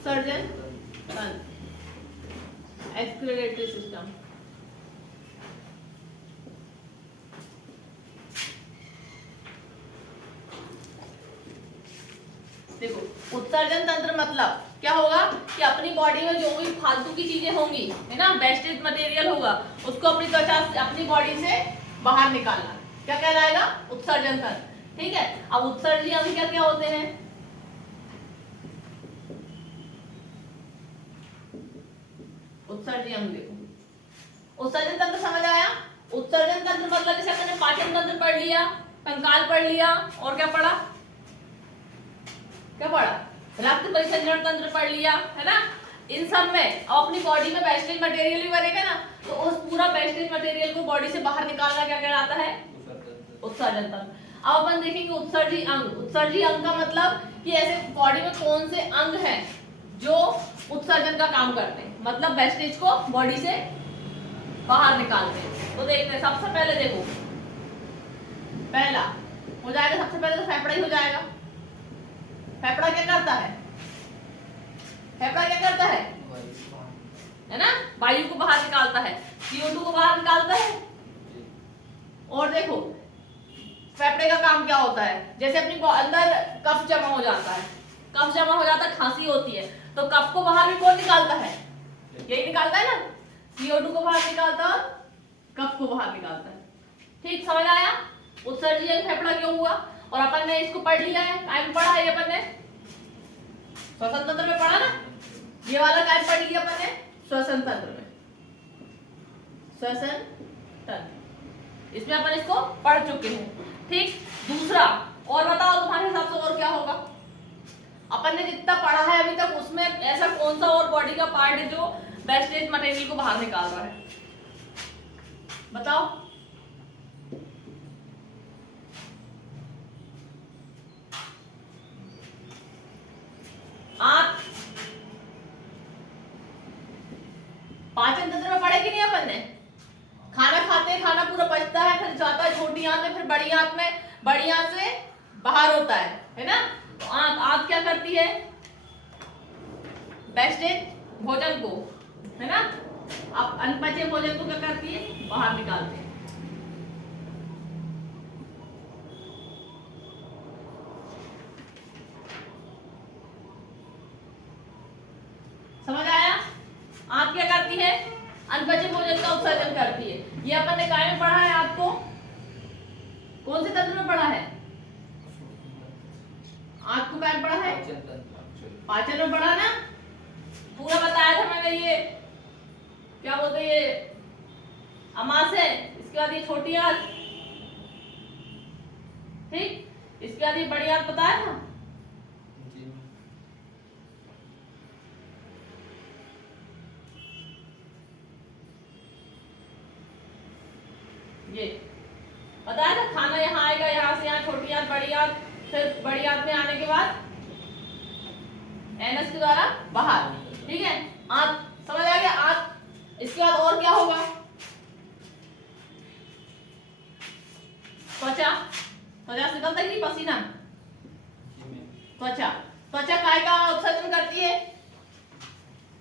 उत्सर्जन तंत्र, excretory system. देखो उत्सर्जन तंत्र मतलब क्या होगा कि अपनी बॉडी में जो भी फालतू की चीजें होंगी, है ना, वेस्टेज मटेरियल होगा, उसको अपनी त्वचा से, अपनी बॉडी से बाहर निकालना, क्या कहलाएगा? उत्सर्जन तंत्र। ठीक है, अब उत्सर्जी अंग क्या क्या होते हैं? उत्सर्जी अंग देखो, उत्सर्जन तंत्र समझ आया? उत्सर्जन तंत्र मतलब जैसे अपने पाचन तंत्र पढ़ लिया, कंकाल पढ़ लिया, और क्या पढ़ा? क्या पढ़ा? रक्त परिसंचरण तंत्र पढ़ लिया, है ना। इन सब में अपनी बॉडी में वेस्टेज मटेरियल भी बनेगा ना, तो उस पूरा वेस्टेज मटेरियल को बॉडी से बाहर निकालना क्या कहलाता है? उत्सर्जन तंत्र। अब अपन देखेंगे उत्सर्जी अंग। उत्सर्जी अंग का मतलब कि ऐसे बॉडी में कौन से अंग हैं जो उत्सर्जन का काम करते हैं, मतलब वेस्टेज को बॉडी से बाहर निकालते हैं। तो देखते हैं, सबसे पहले देखो, पहला हो जाएगा, सबसे पहले तो फेफड़ा ही हो जाएगा। फेफड़ा क्या करता है? फेफड़ा क्या करता है ना, वायु को बाहर निकालता है, CO2 को बाहर निकालता है। और देखो फेफड़े का काम क्या होता है, जैसे अपनी अंदर कफ जमा हो जाता है, कफ जमा हो जाता है, खांसी होती है, तो कफ को बाहर भी कौन निकालता है? यही निकालता है ना, CO2 को बाहर निकालता है, कफ को बाहर निकालता है। ठीक, समझ आया? उत्सर्जी अंग फेफड़ा क्यों हुआ? और अपन ने इसको पढ़ लिया है, टाइम पढ़ा है अपन ने, श्वसन तंत्र में पढ़ा ना, ये वाला काय पढ़ लिया अपन ने श्वसन तंत्र में, श्वसन तंत्र, इसमें अपन इसको पढ़ चुके हैं। ठीक, दूसरा और बताओ तुम्हारे हिसाब से और क्या होगा? अपन ने जितना पढ़ा है अभी तक, उसमें ऐसा कौन सा और बॉडी का पार्ट है जो वेस्टेज मटेरियल को बाहर निकाल रहा है? बताओ। आंत, पाचन तंत्र में पढ़े कि नहीं अपन ने? खाना खाते हैं, खाना पूरा पचता है, फिर जाता है छोटी आंत में, फिर बड़ी आंत में, बड़ी आंत से बाहर होता है ना। तो आंत, आंत क्या करती है? वेस्टेज भोजन को, है ना, अब अनपचे भोजन को क्या करती है? बाहर निकालती है। समझ आया? आंत क्या करती है? अनपचे भोजन का उत्सर्जन करती है। ये अपन ने काय में पढ़ा है? आपको कौन से तंत्र में पढ़ा है? आंत को काय में पढ़ा है? पाचन में पढ़ा ना, पूरा बताया था मैंने। ये क्या बोलते हैं, ये अमाशय, इसके बाद ये छोटी आंत, ठीक, इसके बाद ये बड़ी आंत बताया था। ये बताया था, खाना यहाँ आएगा, यहाँ से यहाँ छोटी आंत, बड़ी आंत, फिर बड़ी आंत में आने के बाद एनस के द्वारा बाहर। ठीक है, आंत समझ आ गया? आंत, इसके बाद और क्या होगा? त्वचा, त्वचा से निकलता है कि नहीं पसीना? त्वचा, त्वचा काय का उत्सर्जन करती है?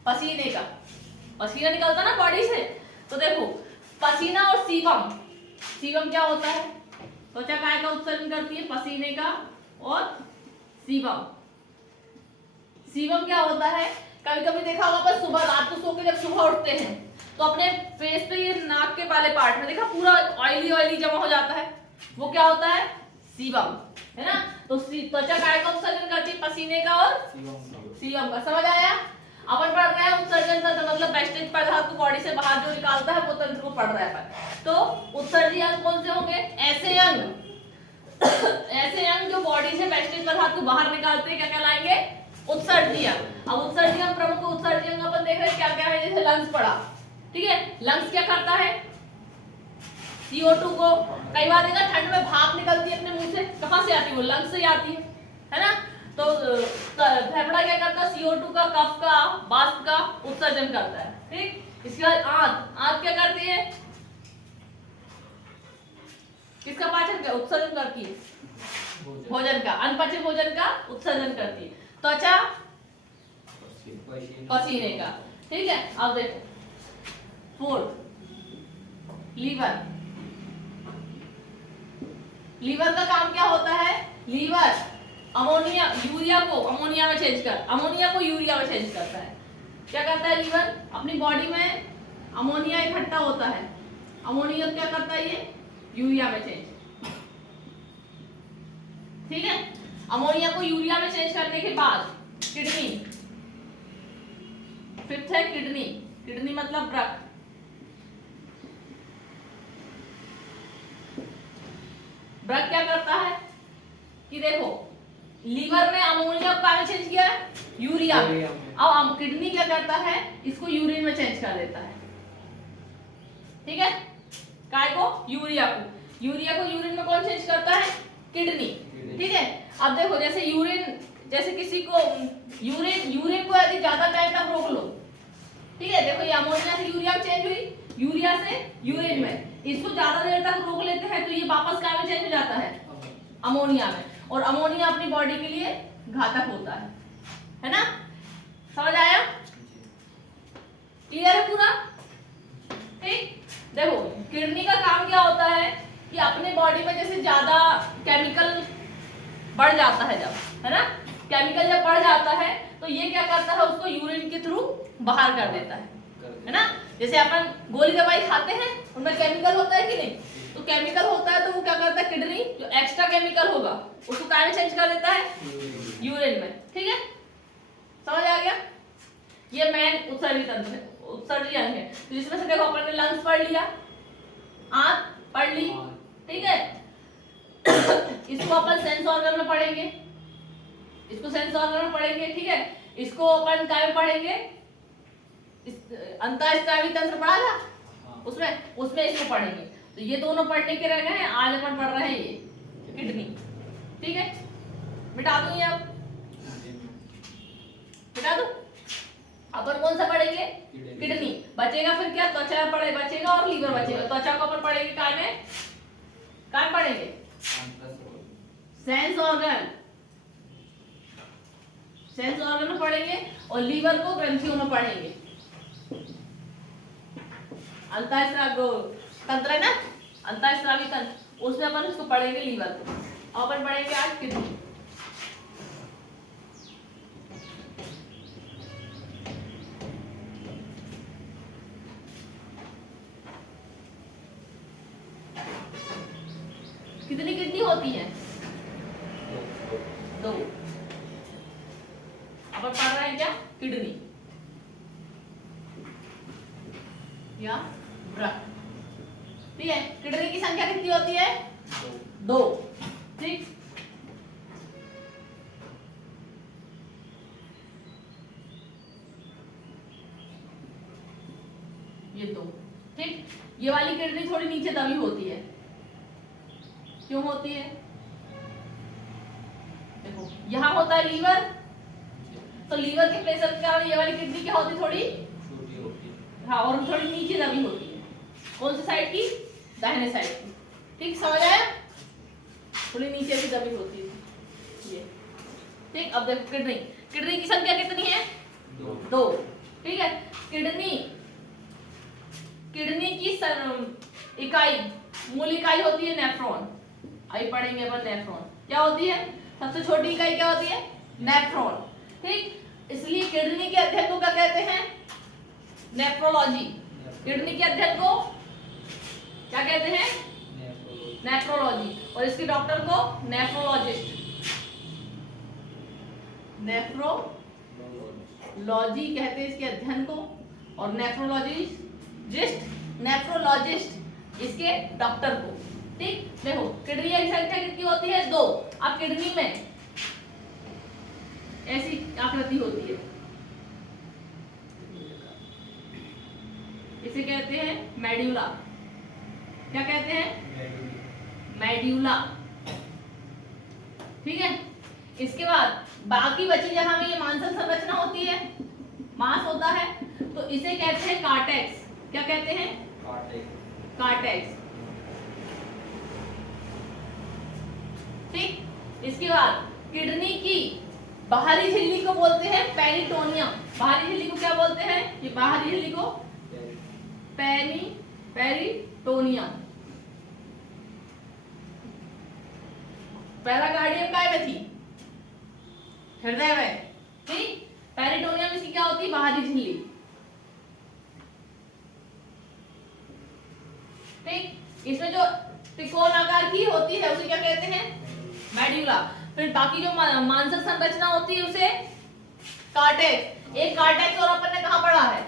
पसीने का, पसीना निकलता ना बॉडी से। तो देखो पसीना और सीबम, सीबम क्या होता है? त्वचा काय का उत्सर्जन करती है? पसीने का और सीबम। सीबम क्या होता है? कभी कभी देखा होगा पर सुबह, रात को सो के जब सुबह उठते हैं तो अपने फेस पे ये नाक के वाले पार्ट में देखा पूरा ऑयली ऑयली जमा हो जाता है, वो क्या होता है? सीबम, है ना। तो त्वचा काय का उत्सर्जन करती है? पसीने का और सीबम का। समझ आया? अपन पढ़ रहे हैं उत्सर्जन तंत्र, मतलब वेस्टेज पदार्थ को बॉडी से बाहर जो निकालता है वो तंत्र को पढ़ रहे हैं अपन। तो उत्सर्जी अंग कौन से होंगे? ऐसे अंग ऐसे अंग जो बॉडी से वेस्टेज पदार्थ को बाहर निकालते हैं, क्या कहलाएंगे? उत्सर्जी अंग। अब उत्सर्जी अंग, प्रमुख उत्सर्जी अंग अपन देख रहे हैं क्या क्या है। जैसे लंग्स पढ़ा, ठीक है, लंग्स क्या करता है? CO2 को, कई बार देखा ठंड में भाप निकलती है अपने मुंह से, कहां से आती है? वो लंग्स से आती है ना। तो फेफड़ा क्या करता है? CO2 का, कफ का, वाष्प का उत्सर्जन करता है। ठीक, इसके बाद आंत, आंत क्या करती है? किसका पाचन का उत्सर्जन करती है? भोजन का, अनपचे भोजन का उत्सर्जन करती है। त्वचा पसीने का। ठीक है, अब देखो फोर्थ लीवर। लीवर का काम क्या होता है? लीवर यूरिया को अमोनिया में चेंज अमोनिया को यूरिया में चेंज करता है। क्या करता है लीवर? अपनी बॉडी में अमोनिया इकट्ठा होता है, अमोनिया क्या करता है? ये यूरिया में चेंज। ठीक है, अमोनिया को यूरिया में चेंज करने के बाद किडनी, फिफ्थ है किडनी। किडनी मतलब ब्रक। ब्रक क्या करता है कि देखो लीवर ने अमोनिया को कहाँ चेंज किया है? यूरिया में। अब किडनी क्या करता है? इसको यूरिन में चेंज कर देता है। ठीक है, काय को? यूरिया को। यूरिया को यूरिन में कौन चेंज करता है? किडनी। ठीक है, अब देखो जैसे यूरिन, जैसे किसी को यूरिन को यदि ज्यादा टाइम तक रोक लो, ठीक है, देखो ये अमोनिया से यूरिया में चेंज हुई, यूरिया से यूरिन में, इसको ज्यादा देर तक रोक लेते हैं तो ये वापस कहाँ में चेंज हो जाता है? अमोनिया में। और अमोनिया अपनी बॉडी के लिए घातक होता है ना? समझ आया? क्लियर है पूरा? ठीक, देखो किडनी का काम क्या होता है कि अपने बॉडी में जैसे ज्यादा केमिकल बढ़ जाता है जब, है ना, केमिकल जब बढ़ जाता है तो ये क्या करता है? उसको यूरिन के थ्रू बाहर कर देता है ना? जैसे अपन गोली दवाई खाते हैं उनमें केमिकल होता है कि नहीं? तो केमिकल होता है तो वो क्या करता है? किडनी जो एक्स्ट्रा केमिकल होगा उसको कहाँ में चेंज कर देता है? यूरिन में। ठीक है, समझ आ गया? ये मेन उत्सर्जी तंत्र है, उत्सर्जी अंग है। तो जिसमें से देखो अपन ने लंग्स पढ़ लिया, आंख पढ़ ली, ठीक है, इसको अपन सेंस ऑर्गन में पढ़ेंगे, इसको सेंस ऑर्गन में पढ़ेंगे। ठीक है, इसको अपन क्या में पढ़ेंगे? अंतःस्रावी तंत्र पढ़ा था, उसमें इसको पढ़ेंगे। तो ये दोनों पढ़ने के रह गए हैं, आज अपन पढ़ रहे हैं ये किडनी। ठीक है, मिटा दूंगी अब, मिटा दूं। अपन कौन सा पढ़ेंगे? किडनी। बचेगा फिर क्या? त्वचा बचेगा और लीवर बचेगा। त्वचा को अपन पढ़ेंगे काय में? काय पढ़ेंगे? सेंस ऑर्गन, सेंस ऑर्गन में पढ़ेंगे। और लीवर को ग्रंथियों में पढ़ेंगे। अंतःस्रावी तंत्र है ना, अंतःस्रावी तंत्र, उसमें अपन उसको पढ़ेंगे लीवर को। अब अपन पढ़ेंगे आज किडनी। कितनी किडनी होती है? दो। अपन पढ़ रहे हैं क्या? किडनी या ब्रक। ठीक है, किडनी की संख्या कितनी होती है? दो। ठीक, ये दो। ठीक, ये वाली किडनी थोड़ी नीचे दबी होती है। क्यों होती है? देखो यहाँ होता है लीवर, तो लीवर के प्रेशर के कारण ये वाली किडनी क्या होती है? थोड़ी छोटी होती है। हाँ, और थोड़ी नीचे दबी होती है। कौन सी साइड की? दाहिने साइड की। ठीक, समझ आया? थोड़ी नीचे भी दबी होती है ये। ठीक, अब देखो किडनी, किडनी की संख्या कितनी है? दो। ठीक है, किडनी की इकाई, मूल इकाई होती है नेफ्रॉन। आई पढ़ेंगे अपन नेफ्रॉन क्या होती है? सबसे छोटी इकाई क्या होती है? नेफ्रॉन। ठीक, इसलिए किडनी के अध्ययन को क्या कहते हैं? नेफ्रोलॉजी। किडनी के अध्ययन को क्या कहते हैं? नेफ्रोलॉजी। और इसके डॉक्टर को नेफ्रोलॉजिस्ट। नेफ्रोलॉजी कहते हैं इसके अध्ययन को, और नेफ्रोलॉजिस्ट इसके डॉक्टर को। ठीक, देखो किडनी की संख्या कितनी होती है? दो। अब किडनी में ऐसी आकृति होती है, इसे कहते हैं मेड्यूला। क्या कहते हैं? मेड्यूला। ठीक है, इसके बाद बाकी बची जहां में ये मांसल संरचना होती है, मांस होता है, तो इसे कहते हैं कार्टेक्स। क्या कहते हैं? कार्टेक्स। ठीक, इसके बाद किडनी की बाहरी झिल्ली को बोलते हैं पेरिटोनियम, बाहरी झिल्ली को क्या बोलते हैं? ये बाहरी झिल्ली को पेरिटोनियम। पेराकार्डियम काय में थी? हृदय में। ठीक, पेरिटोनियम इसकी क्या होती है? बाहरी झिल्ली। ठीक, इसमें जो त्रिकोण आकार की होती है उसे क्या कहते हैं? मेड्यूला। फिर बाकी जो मांसल संरचना होती है उसे कार्टेक्स। एक कार्टेक्स और अपन ने कहा पढ़ा है?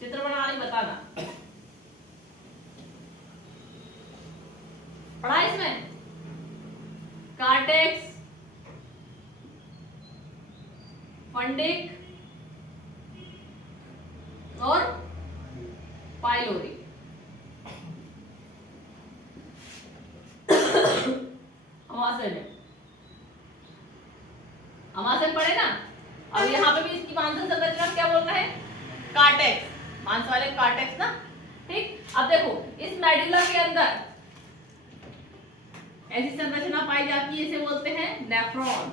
चित्र बना रही बताना, पढ़ा इसमें? कार्टेक्स, फंडिक और पाइलोरी। अमाशय पढ़े ना। अब यहाँ पे भी इसकी मांसल संरचना क्या बोलना है? कार्टेक्स, मांस वाले कार्टेक्स ना। ठीक, अब देखो इस मेडुला के अंदर ऐसी संरचना पाई जाती है, इसे बोलते हैं नेफ्रॉन।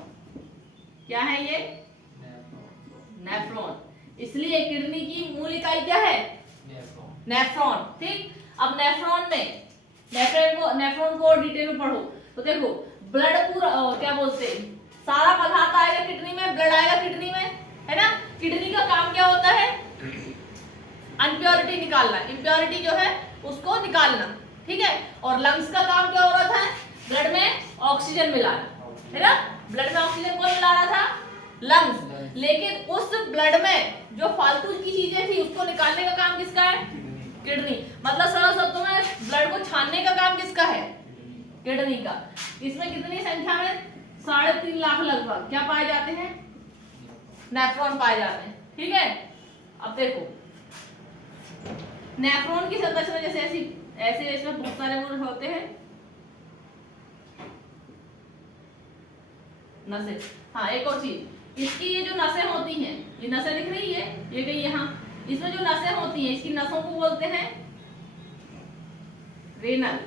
क्या है ये? नेफ्रॉन। इसलिए किडनी की मूल इकाई क्या है? नेफ्रॉन। ठीक, अब नेफ्रॉन में नेफ्रॉन को डिटेल में पढ़ो तो देखो ब्लड पूरा क्या बोलते हैं, सारा पदार्थ आएगा किडनी में, ब्लड आएगा किडनी में, है ना। किडनी का काम क्या होता है? अनप्योरिटी निकालना, इम्प्योरिटी जो है उसको निकालना। ठीक है, और लंग्स का काम क्या हो रहा था? ब्लड में ऑक्सीजन मिलाना, है ना। ब्लड में ऑक्सीजन कौन मिला रहा था? लंग्स। लेकिन उस ब्लड में जो फालतू की चीजें थी उसको निकालने का काम किसका है? किडनी। मतलब सरल शब्दों में ब्लड को छानने का काम किसका है? किडनी का। इसमें कितनी संख्या में? 3.5 लाख लगभग क्या पाए जाते हैं? नेफ्रॉन पाए जाते हैं। ठीक है, अब देखो नेफ्रॉन की संरचना जैसे ऐसे इसमें बहुत सारे गुण होते हैं। नसें, हाँ एक और चीज, इसकी ये जो नसें होती हैं, ये नसें दिख रही है, ये गई यहाँ, इसमें जो नसें होती हैं इसकी नसों को बोलते हैं रेनल।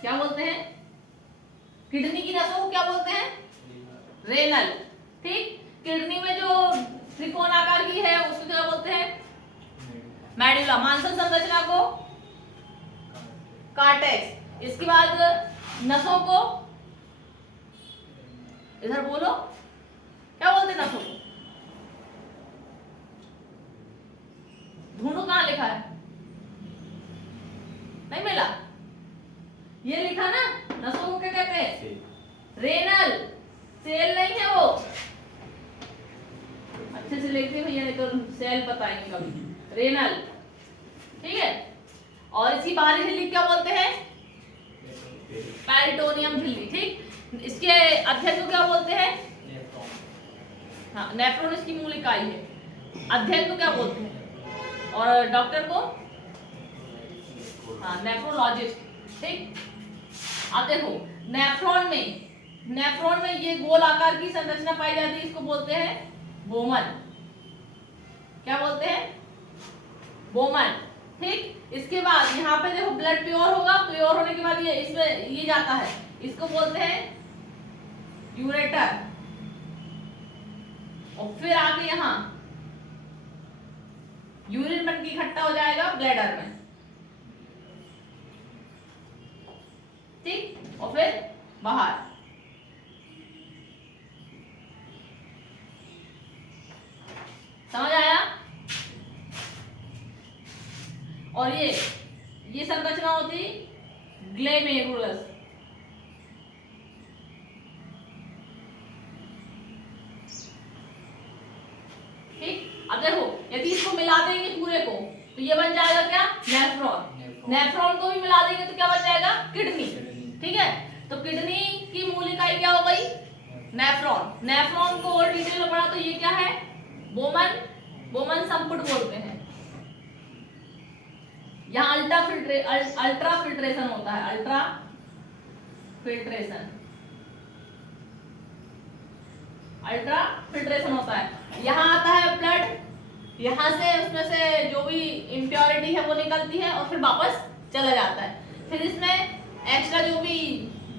क्या बोलते हैं? किडनी की नसों को क्या बोलते हैं? रेनल। ठीक, किडनी में जो त्रिकोण आकार की है उसको क्या बोलते हैं? मेडुला। मांसल संरचना को कार्टेक्स। इसके बाद नसों को इधर बोलो क्या बोलते हैं? नसों को ढूंढो, कहां लिखा है? नहीं मिला? ये लिखा ना, नसों को क्या कहते हैं? रेनल। सेल नहीं है वो, अच्छे से लिखते भैया, नहीं तो सेल बताएंगे कभी। रेनल। ठीक है, और इसकी बाहरी झिल्ली क्या बोलते हैं? पेरिटोनियम झिल्ली। ठीक, इसके अध्ययन को क्या बोलते हैं? हाँ, नेफ्रॉन इसकी मूल इकाई है। अध्ययन को क्या बोलते हैं? और डॉक्टर को हाँ नेफ्रोलॉजिस्ट। ठीक, अब देखो नेफ्रॉन में ये गोल आकार की संरचना पाई जाती है, इसको बोलते हैं बोमन। क्या बोलते हैं? बोमन। ठीक, इसके बाद यहाँ पे देखो ब्लड प्योर होगा, प्योर होने के बाद ये इसमें ये जाता है, इसको बोलते हैं यूरेटर। और फिर आगे यहाँ यूरिन बन के इकट्ठा हो जाएगा ब्लैडर में। ठीक, और फिर बाहर। समझ आया? और ये संरचना होती ग्लेमेरुलस। ठीक, अब देखो यदि इसको मिला देंगे पूरे को तो ये बन जाएगा क्या? नेफ्रॉन। नेफ्रॉन को भी मिला देंगे तो क्या बन जाएगा? किडनी। ठीक है, तो किडनी की मूल इकाई क्या हो गई? नेफ्रॉन। नेफ्रॉन को और डिटेल में पढ़ा तो ये क्या है? बोमन संपुट बोलते हैं। यहाँ अल्ट्रा फिल्ट्रेशन होता है, अल्ट्रा फिल्ट्रेशन होता है। यहाँ आता है ब्लड, यहाँ से उसमें से जो भी इम्प्योरिटी है वो निकलती है और फिर वापस चला जाता है। फिर इसमें एक्स्ट्रा जो भी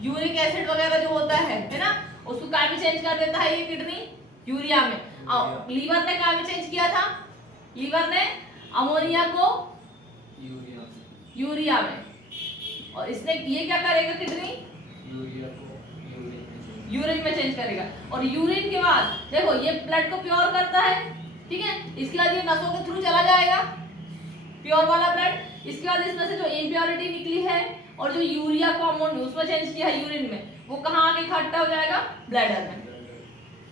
यूरिक एसिड वगैरह जो होता है ना, उसको काय में चेंज कर देता है ये किडनी, यूरिया में। लीवर ने काय में चेंज किया था, लीवर ने अमोनिया को यूरिया में, और इसने ये क्या करेगा, किडनी यूरिया को यूरिन में चेंज करेगा। और यूरिन के बाद देखो ये ब्लड को प्योर करता है, ठीक है, इसके बाद ये नसों के थ्रू चला जाएगा प्योर वाला ब्लड। इसके बाद इसमें से जो इम्प्योरिटी निकली है और जो यूरिया को अमोनिया उसमें चेंज किया है यूरिन में, वो कहाँ आके इकट्ठा हो जाएगा, ब्लैडर में,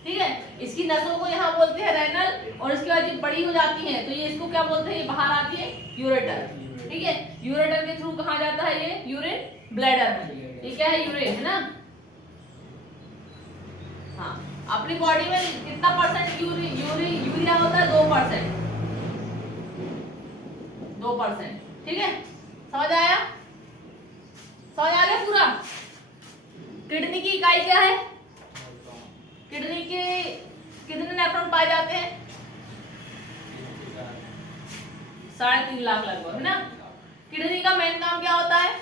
ठीक है। इसकी नसों को यहाँ बोलते हैं रेनल, और इसके बाद ये बड़ी हो जाती है तो ये इसको क्या बोलते हैं, ये बाहर आती है यूरेटर, ठीक है। यूरेटर के थ्रू कहाँ जाता है ये यूरिन, ब्लैडर में। ये क्या है, यूरिन है ना। हाँ, अपनी बॉडी में कितना परसेंट यूरिया होता है, 2%, 2%, ठीक है। समझ आया, समझ आ गया पूरा। किडनी की इकाई क्या है, किडनी के कितने नेफ्रॉन पाए जाते हैं, 3.5 लाख लगभग, है ना। किडनी का मेन काम क्या होता है,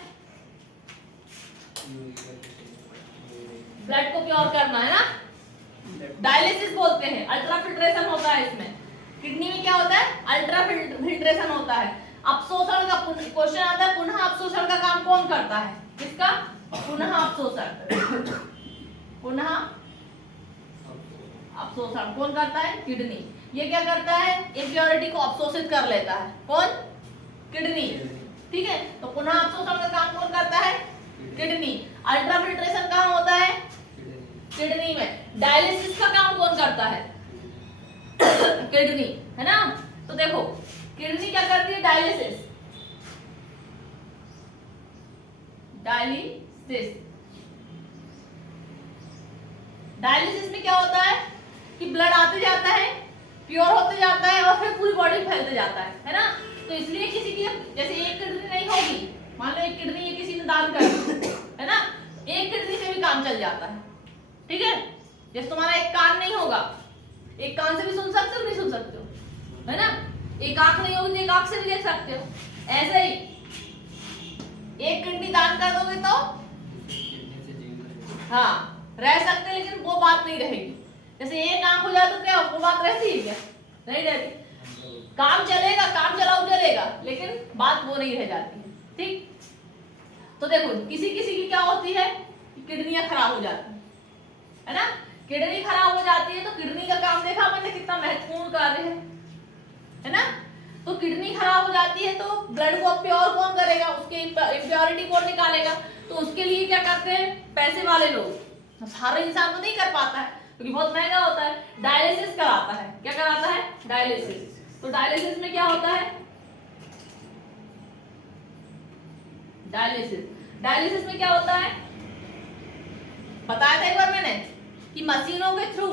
ब्लड को प्योर करना, है ना। डायलिसिस बोलते हैं, अल्ट्रा फिल्ट्रेशन होता है इसमें। किडनी में क्या होता है, अल्ट्रा फिल्ट्रेशन होता है। अपशोषण का क्वेश्चन आता है, पुनः अपशोषण का काम कौन करता है, किसका, पुनः अपशोषण, पुनः अपशोषण कौन करता है, किडनी। ये क्या करता है, इम्प्योरिटी को अपशोषित कर लेता है, कौन, किडनी, ठीक है। तो पुनः अपशोषण का काम कौन करता है, किडनी। अल्ट्रा फिल्ट्रेशन कहाँ होता है, किडनी में। डायलिसिस का काम कौन करता है, किडनी, है ना। तो देखो किडनी क्या करती है, डायलिसिस, डायलिसिस डायलिसिस में क्या होता है कि ब्लड आते जाता है, प्योर होते जाता है और फिर पूरी बॉडी में फैलते जाता है ना। तो इसलिए किसी की जैसे एक किडनी नहीं होगी, मान लो एक किडनी किसी ने दान कर दी, है ना, एक किडनी से भी काम चल जाता है, ठीक है। जैसे तुम्हारा एक कान नहीं होगा, एक कान से भी सुन सकते हो, नहीं सुन सकते हो, है ना। एक आंख नहीं होगी तो एक आंख से भी देख सकते हो। ऐसे ही एक किडनी दान कर दोगे तो हाँ रह सकते, लेकिन वो बात नहीं रहेगी। जैसे एक आंख हो जाए तो क्या वो बात रहती है क्या, नहीं रहती। काम चलेगा, काम चलाओ चलेगा, लेकिन बात वो नहीं रह जाती है, ठीक। तो देखो किसी किसी की क्या होती है, किडनियां खराब हो जाती है ना। किडनी खराब हो जाती है तो किडनी का काम देखा मैंने कितना महत्वपूर्ण कार्य है ना। तो किडनी खराब हो जाती है तो ब्लड को प्योर कौन करेगा, उसकी इम्प्योरिटी कौन निकालेगा। तो उसके लिए क्या करते हैं, पैसे वाले लोग, सारा इंसान तो नहीं कर पाता है क्योंकि बहुत महंगा होता है, डायलिसिस कराता है। क्या कराता है, डायलिसिस। तो डायलिसिस में क्या होता है, डायलिसिस में क्या होता है, बताया था एक बार मैंने कि मशीनों के थ्रू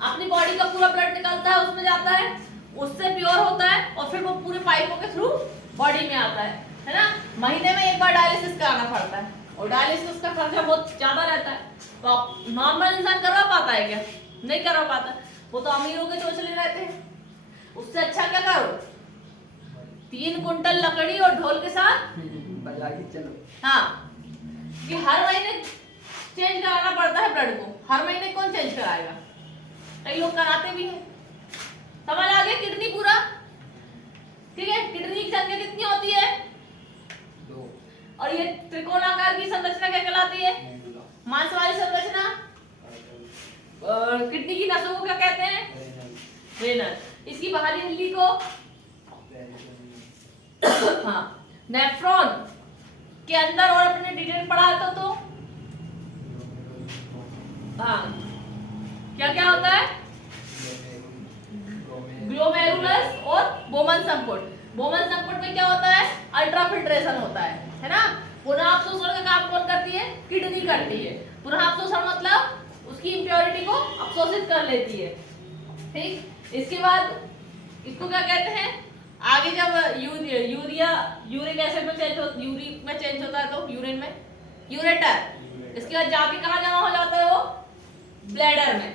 अपनी बॉडी का पूरा ब्लड निकलता है, उसमें जाता है, उससे प्योर होता है और फिर वो पूरे पाइपों के थ्रू बॉडी में आता है ना। महीने में एक बार डायलिसिस कराना पड़ता है और डायलिसिस का खर्चा बहुत ज्यादा रहता है। तो आप नॉर्मल इंसान करवा पाता है क्या, नहीं करवा पाता, वो तो अमीरों के चोचले रहते हैं। उससे अच्छा क्या करो, 3 कुंटल लकड़ी और ढोल के साथ चलो, हाँ, कि हर महीने चेंज कराना पड़ता है ब्लड को, हर महीने कौन चेंज कराएगा, कई लोग कराते भी हैं। समझ आ गया किडनी पूरा, ठीक है। किडनी की संख्या कितनी होती है, 2। और ये त्रिकोणाकार की संरचना क्या कहलाती है, मांस वाली संरचना। किडनी की नसों को क्या कहते हैं, रेनल। इसकी बाहरी नली को हाँ, नेफ्रॉन के अंदर और अपने डिटेल पढ़ा तो हाँ क्या क्या होता है, ग्लोमेरुलस और बोमन संपुट। बोमन संपुट में क्या होता है, अल्ट्रा फिल्ट्रेशन होता है ना। पुनः अपशोषण का काम कौन करती है, किडनी करती है। पुनः अपशोषण मतलब उसकी इम्प्योरिटी को अपशोषित कर लेती है, ठीक। इसके बाद इसको क्या कहते हैं, आगे जब यूरिक एसिड में चेंज होता, यूरिक में चेंज होता है तो यूरिन में यूरेटर। इसके बाद जाके कहाँ जमा हो जाता है, वो ब्लैडर में,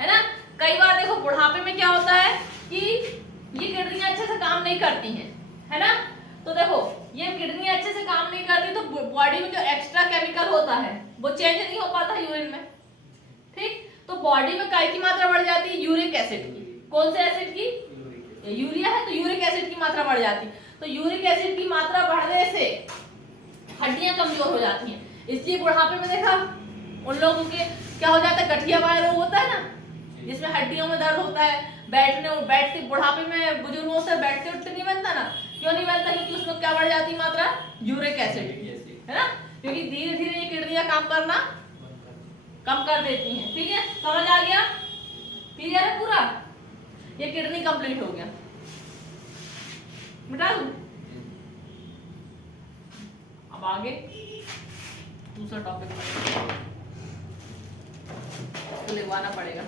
है ना। कई बार देखो बुढ़ापे में क्या होता है कि ये किडनियां अच्छे से काम नहीं करती हैं, है ना। तो देखो ये किडनी अच्छे से काम नहीं करती तो बॉडी में जो एक्स्ट्रा केमिकल होता है वो चेंज नहीं हो पाता यूरिन में। ठीक, तो बॉडी में काय की मात्रा बढ़ जाती है, यूरिक एसिड की। कौन से एसिड की? यूरिया है तो यूरिक एसिड की मात्रा बढ़ जाती है। तो यूरिक एसिड की मात्रा बढ़ने से हड्डियां कमजोर हो जाती हैं। इसलिए बुढ़ापे में देखा उन लोगों के क्या हो जाता है, गठिया वाला रोग होता है ना, जिसमें हड्डियों में दर्द होता है, बैठते बुढ़ापे में बुजुर्गों से बैठते उठते नहीं बनता ना। क्यों नहीं बनता? क्योंकि उसमें क्या बढ़ जाती है मात्रा, यूरिक एसिड, है ना। क्योंकि धीरे धीरे ये किडनियां काम करना कम कर देती हैं। ठीक है, समझ आ गया? क्लियर है पूरा? ये किडनी कंप्लीट हो गया। मिटा दूं? अब आगे दूसरा टॉपिक लिखवाना पड़ेगा।